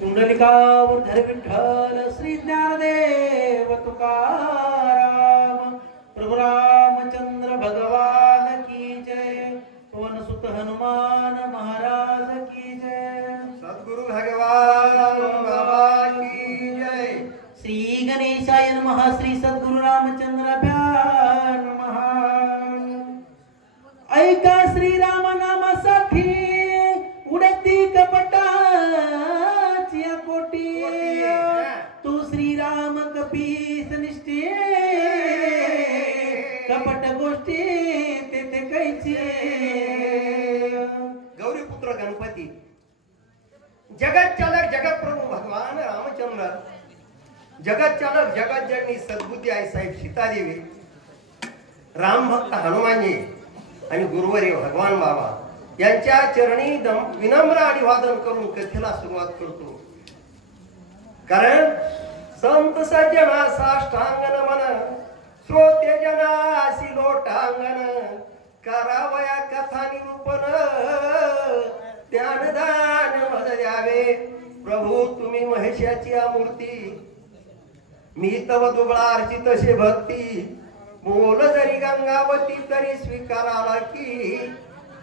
कुंडलिकावधर विठ्ठल श्री ज्ञानदेव तुकाराम प्रभु रामचंद्र भगवान की जय। पवन सुत हनुमान महाराज की जय। सद्गुरु भगवान बाबा की जय। श्री गणेशाय नमः। श्री सद्गुरु रामचंद्राभ्यां नमः। ऐका श्रीराम नामासाठी उडती कपटाची कोटी। तू श्रीराम कपीस निष्ठे कपट गोष्टी तेथे कैची। गौरीपुत्र गणपती जगत चालक जगत प्रभू भगवान रामचंद्र जगत चालक जगत जननी सद्बुद्धी आई साहेब सीतादेवी राम भक्त हनुमानजी आणि गुरुवर्य भगवान बाबा यांच्या चरणी विनम्र अभिवादन करून कथेला सुरुवात करतो। कारण संत सज्जना साष्टांग नमन श्रोते जनासी लोटांगण करावया कथा निरूपण ज्ञानदान मद द्यावे। प्रभू तुम्ही महेशाची मूर्ती मी तव दुबळा अर्चित शे भक्ती बोल जरी गंगावती तरी स्वीकाराला की।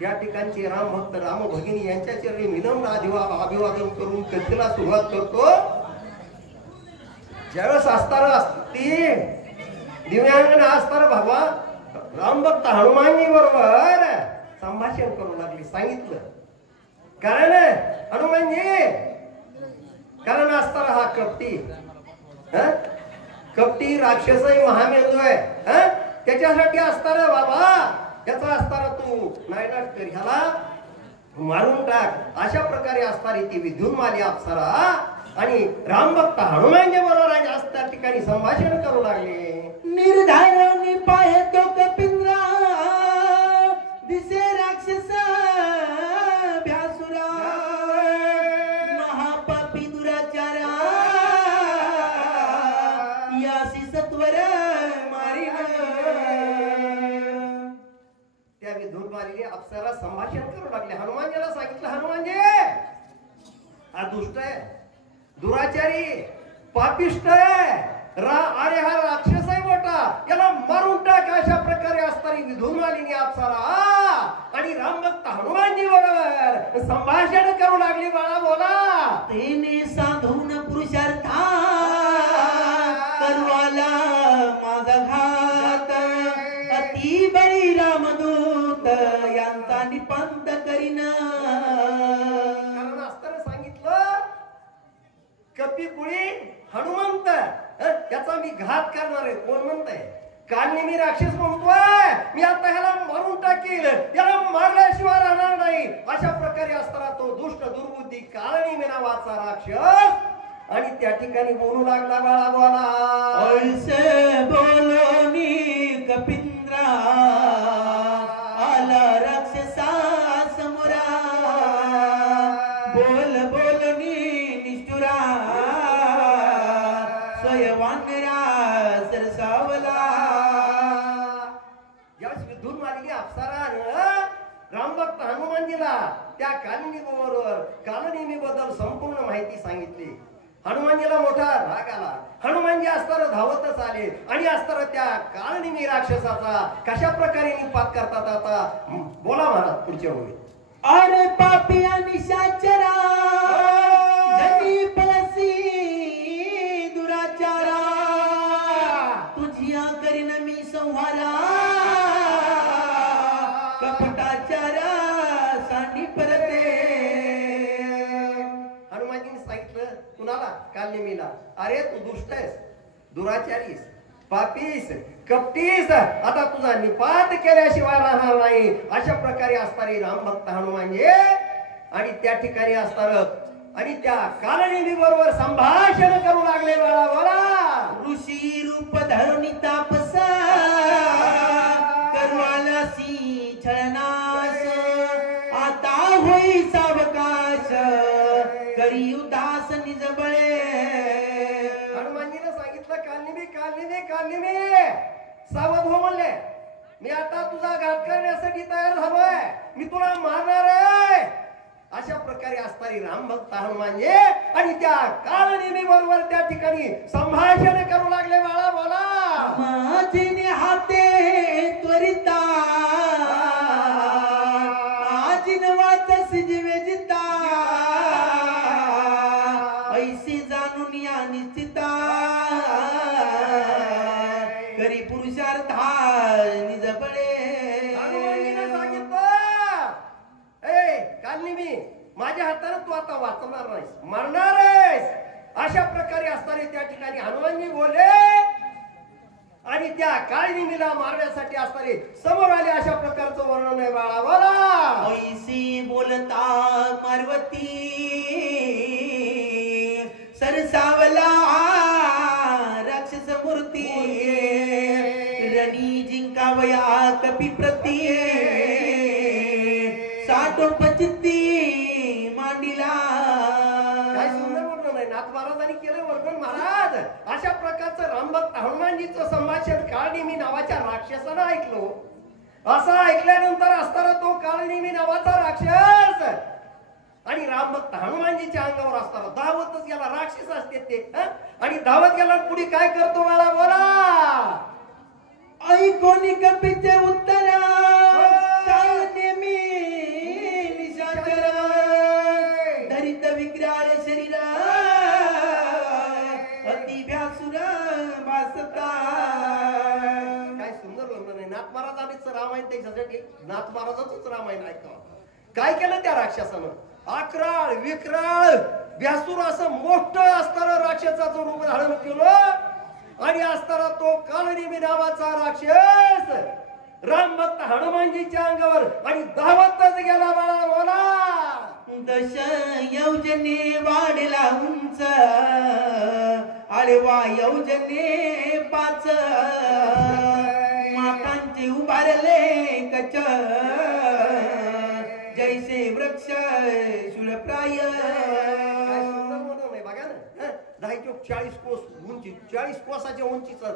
या ठिकाणचे राम भक्त राम भगिनी यांच्या चरणी विनम्र अभिवादन करून कथेला सुरुवात करतो। ज्यावेळेस असतार असती दिव्यांगण असतार भगवान राम भक्त हनुमानजी बरोबर संभाषण करू लागली। सांगितलं कारण हनुमानजी कारण असतार हा कपटी कपटी राक्षसही महामेरू आहे। त्याच्यासाठी असतार बाबा याचा असताना तू नायनाट कर ह्याला मारून टाक अशा प्रकारे असणारी ती विद्युन माली अप्सरा आणि रामभक्त हनुमानजी बरोबर त्या ठिकाणी संभाषण करू लागले। निर्धाराने पाय तो कपिंद्रा दिसे राक्षस भ्यासुरा महापापी दुराचारा यासी सत्वर मारी। त्या विद्युत माली अप्सरा संभाषण करू लागले। हनुमानजीला सांगितलं हनुमानजी हा दुष्ट आहे दुराचारी पापिष्ट आहे अरे हा राक्षस आहे मोठा याला मारून टाक अशा प्रकारे असणारी विधुमालिनी अप्सरा आणि रामभक्त हनुमानजी बरोबर संभाषण करू लागली। बाळा बोला तेने साधून पुरुषार्था करवाला माझा घात अति बळी रामदूत यांचा निपांत करीन। कारण असताना सांगितलं कपी कुणी हनुमंत त्याचा मी घात करणार आहे। कोण म्हणताय कालने मी राक्षस म्हणतोय मी आता ह्याला मारून टाकील याला मारल्याशिवाय राहणार नाही अशा प्रकारे असताना तो दुष्ट दुर्बुद्धी कालनी नावाचा राक्षस आणि त्या ठिकाणी बोलू लागला। बाळा बोला ऐसे बोलोनी कपिंद्रा आला राक्षसा समोरा बोल बोलनी निष्ठुरा स्वयंवानरा सरसावला। ज्यावेळेस विद्युत मालिनी अप्सरानं रामभक्त हनुमानजीला त्या कालनी बद्दल संपूर्ण माहिती सांगितली। हनुमानजीला मोठा राग आला। हनुमानजी असताना धावतच आले आणि असताना त्या कालनी राक्षसाचा कशा प्रकारे निपात करतात आता बोला महाराज पुढच्या ओळी। अरे पापिया निशाचरा जनी पलसी दुराचारा तुझिया करीन मी संहारा कपटाचारा सांडी परते। हनुमानजीने सांगितलं कुणाला कालनेमीला अरे तू दुष्ट आहेस दुराचारीस पापीस कपटीस आता तुझा निपात केल्याशिवाय राहणार नाही अशा प्रकारे असणारे रामभक्त हनुमानजी आणि त्या ठिकाणी असणार आणि त्या कालनेमी बरोबर संभाषण करू लागले। बाळा बोला ऋषी रूप धरुणी तापसा करवालासी छळनाश आता होई सावकाश करी उदास निजबळे। हनुमानजीने सांगितलं कालनेमी सावध हो म्हणले मी आता तुझा घात करण्यासाठी तयार झालोय मी तुला मारणार आहे अशा प्रकारे असणारी रामभक्त हनुमानजी आणि त्या कालनेमी बरोबर त्या ठिकाणी संभाषण करू लागले. बाळा बोला. माझे हाते त्वरिता आजिन वाचस जीवे जिता ऐसे जाणून या निश्चिता करी पुरुषार्था निज बळे. हनुमानजीने सांगितलं, ए कालनेमी माझ्या हाताने तू आता वाचणार नाहीस, मरणार आहेस. अशा प्रकारे असणारे त्या ठिकाणी हनुमानजी बोलले आणि त्या काळनिमीला मारण्यासाठी असणारे समोर आले. अशा प्रकारचं वर्णन आहे. बाळा बोला. ऐसी बोलता पार्वती सरसावला राक्षस मूर्ती रणी जिंकावया कपी प्रती साठोपचित्ती मांडिला. काय सुंदर वर्णन आहे. नाथ महाराजांनी केलं वर्णन. महाराज अशा प्रकारचं रामभक्त हनुमानजीचं संभाषण काळनिमी नावाच्या राक्षसानं ऐकलो. असं ऐकल्यानंतर असताना तो काळनिमी नावाचा राक्षस आणि रामभक्त हनुमानजीच्या अंगावर असताना धावतच गेला. राक्षस असते ते आणि धावत गेला. पुढे काय करतो मला बोला. ऐकोनी कपीचे उत्तर काळनेमी निशाचर धरित विक्राळ शरीर अति भ्यासुर भासता. काय सुंदर वर्णन आहे. नाथ महाराजांनीच रामायण त्याच्यासाठी नाथ महाराजांचंच रामायण ऐकावं. काय केलं त्या राक्षसानं. अक्राळ विक्राळ व्यासूर असं मोठं असणारं राक्षसाचं रूप धारण केलं आणि असताना तो कालनेमी नावाचा राक्षस रामभक्त हनुमानजीच्या अंगावर आणि धावतच गेला. बाळा बोला. दश योजने वाढला उंच आळवा योजने 5 मातांचे उभारले कच जैसे वृक्ष शूलप्राय. काय सुंदर वर्णन आहे. बघा ना. 10 चोक 40 कोस उंची, 40 कोसाच्या उंचीचं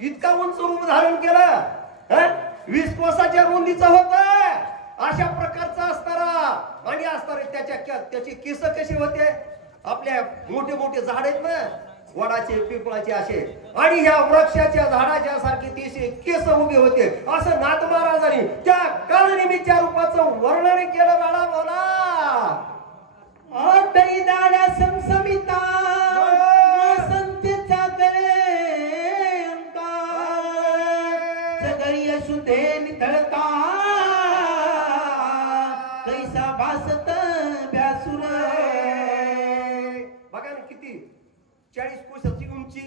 इतका उंच रूप धारण केलं. 20 कोसाच्या रुंदीचं होत. अशा प्रकारचा असणारा आणि असणारे त्याचे केस कसे होते. आपल्या मोठे मोठे झाड आहेत ना वडाचे पिंपळाचे असे आणि ह्या वृक्षाच्या झाडाच्या सारखे तिचे केस उभे होते. असं नाथ महाराजांनी त्या कालनेमीच्या रूपाचं वर्णन केलं. बाळा बोला. आठही दाड्या समसमिता वसंतीचा गळे सगळी अशुद्धे नितळता कैसा भासत व्यासुर. बघा ना किती 40 कोसाची उंची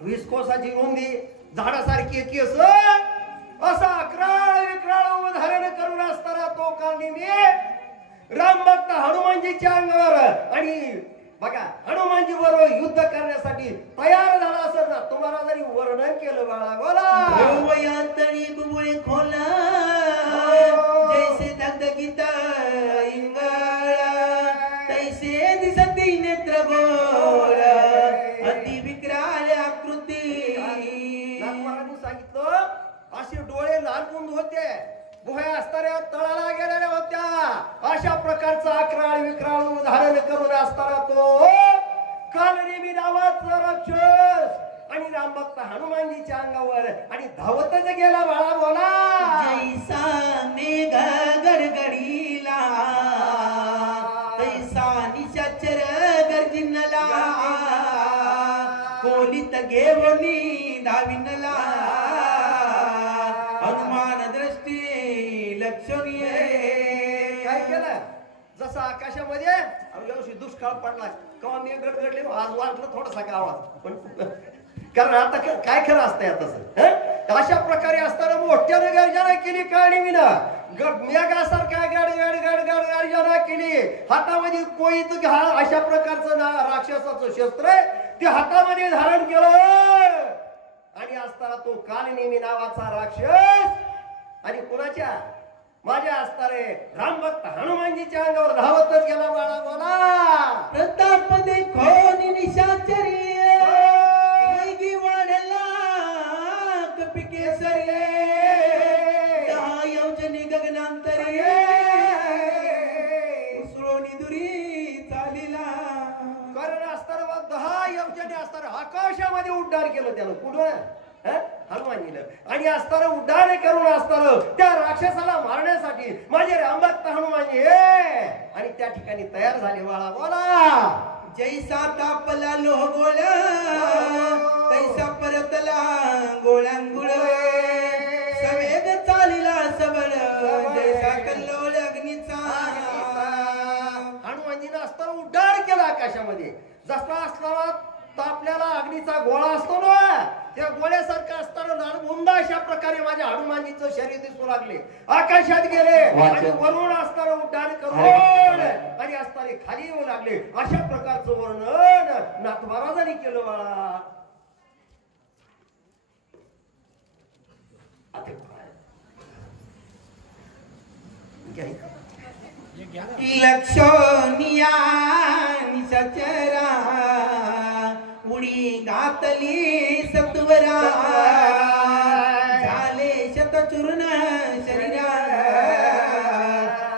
20 कोसाची रुंदी झाडासारखी केस असा अक्राळ विक्राळ धारण करून असताना तो कालनेमी रामभक्त हनुमानजीच्या अंगावर आणि बघा हनुमानजी बरोबर युद्ध करण्यासाठी तयार झाला. असं ना तुम्हाला जरी वर्णन केलं. बाळा बोला. तळी बुबुळे खोल जैसे दगदगीत इंगळ तैसे दिसती नेत्र गोल अति विक्राळ आकृती. नागमहाराजांनी सांगितलं असे डोळे लालबुंद होते. गुहा असणाऱ्या तळाला गेलेल्या होत्या. अशा प्रकारचा अक्राळ विक्राळ धारण करून असताना तो कालनेमी नावाचा राक्षस आणि रामभक्त हनुमानजीच्या अंगावर आणि धावतच गेला. बाळा बोला. जैसा मेघ गडगडीला तैसा निशाचर गर्जिनला कोलीत घेवनी धाविनला हनुमान दृष्टी लक्षणीय. काय केलं. जसं आकाशामध्ये यावर्षी दुष्काळ पडला केव्हा मी गडगडले आज वाटलं थोडासा गावात पण कारण आता काय खरं असतंय तसं. अशा प्रकारे असताना मोठ्याने गर्जना केली काळनिमीनं. मेघासारखा गडगड गडगड गर्जना केली. हातामध्ये कोयत घा अशा प्रकारचं राक्षसाचं शस्त्र आहे ते हातामध्ये धारण केलं आणि असताना तो कालनेमी नावाचा राक्षस आणि कुणाच्या माझ्या असणारे रामभक्त हनुमानजीच्या अंगावर धावतच गेला. बाळा बोला. प्रताप देखो निशाचरी वाढला कपिकेसरी योजने गगनांतरी उसळो आणि असताना आकाशामध्ये उड्डाण केलं त्यानं कुठं हनुमानजीनं आणि असताना उड्डाण करून असताना त्या राक्षसाला मारण्यासाठी माझे रामभक्त हनुमानजी आणि त्या ठिकाणी तयार झाले. बाळा बोला. जैसा तापला लोह गोळ तैसा परतला गोळांगुळ सवेग चालिला सबळ जैसा कल्लोळ अग्नीचा. हनुमानजीनं असताना उड्डाण केलं आकाशामध्ये. जसा असताना तापल्याला अग्नीचा गोळा असतो ना त्या गोळ्यासारखा असताना लालबुंदा अशा प्रकारे माझ्या हनुमानजीचं शरीर दिसू लागले. आकाशात गेले आणि वरून असताना उड्डाण करून आणि असताना खाली येऊ लागले. अशा प्रकारचं वर्णन नाथ महाराजांनी केलं. बाळा लक्षणिया निशाचरा उडी घातली सत्वरा झाले शतचूर्ण शरीरा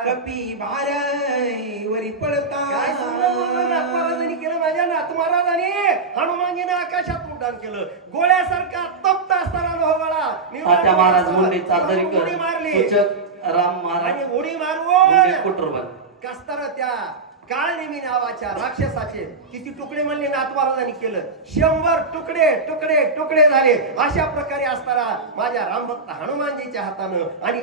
कपी भार वरी पडता. काय सुंदर नाथ महाराजांनी केलं. माझ्या नाथ महाराजांनी हनुमानजीने आकाशात उड्डाण केलं. गोळ्यासारखा तप्त असताना लोहगळा तात्या महाराज मुंडेचा उडी मारली सूचक राम महाराज आणि उडी मारून कुटुंब कसताना त्या काळनेमी नावाच्या राक्षसाचे किती तुकडे म्हणले नाथ महाराजांनी केलं. 100 तुकडे तुकडे तुकडे झाले. अशा प्रकारे असताना माझ्या रामभक्त हनुमानजीच्या हातानं आणि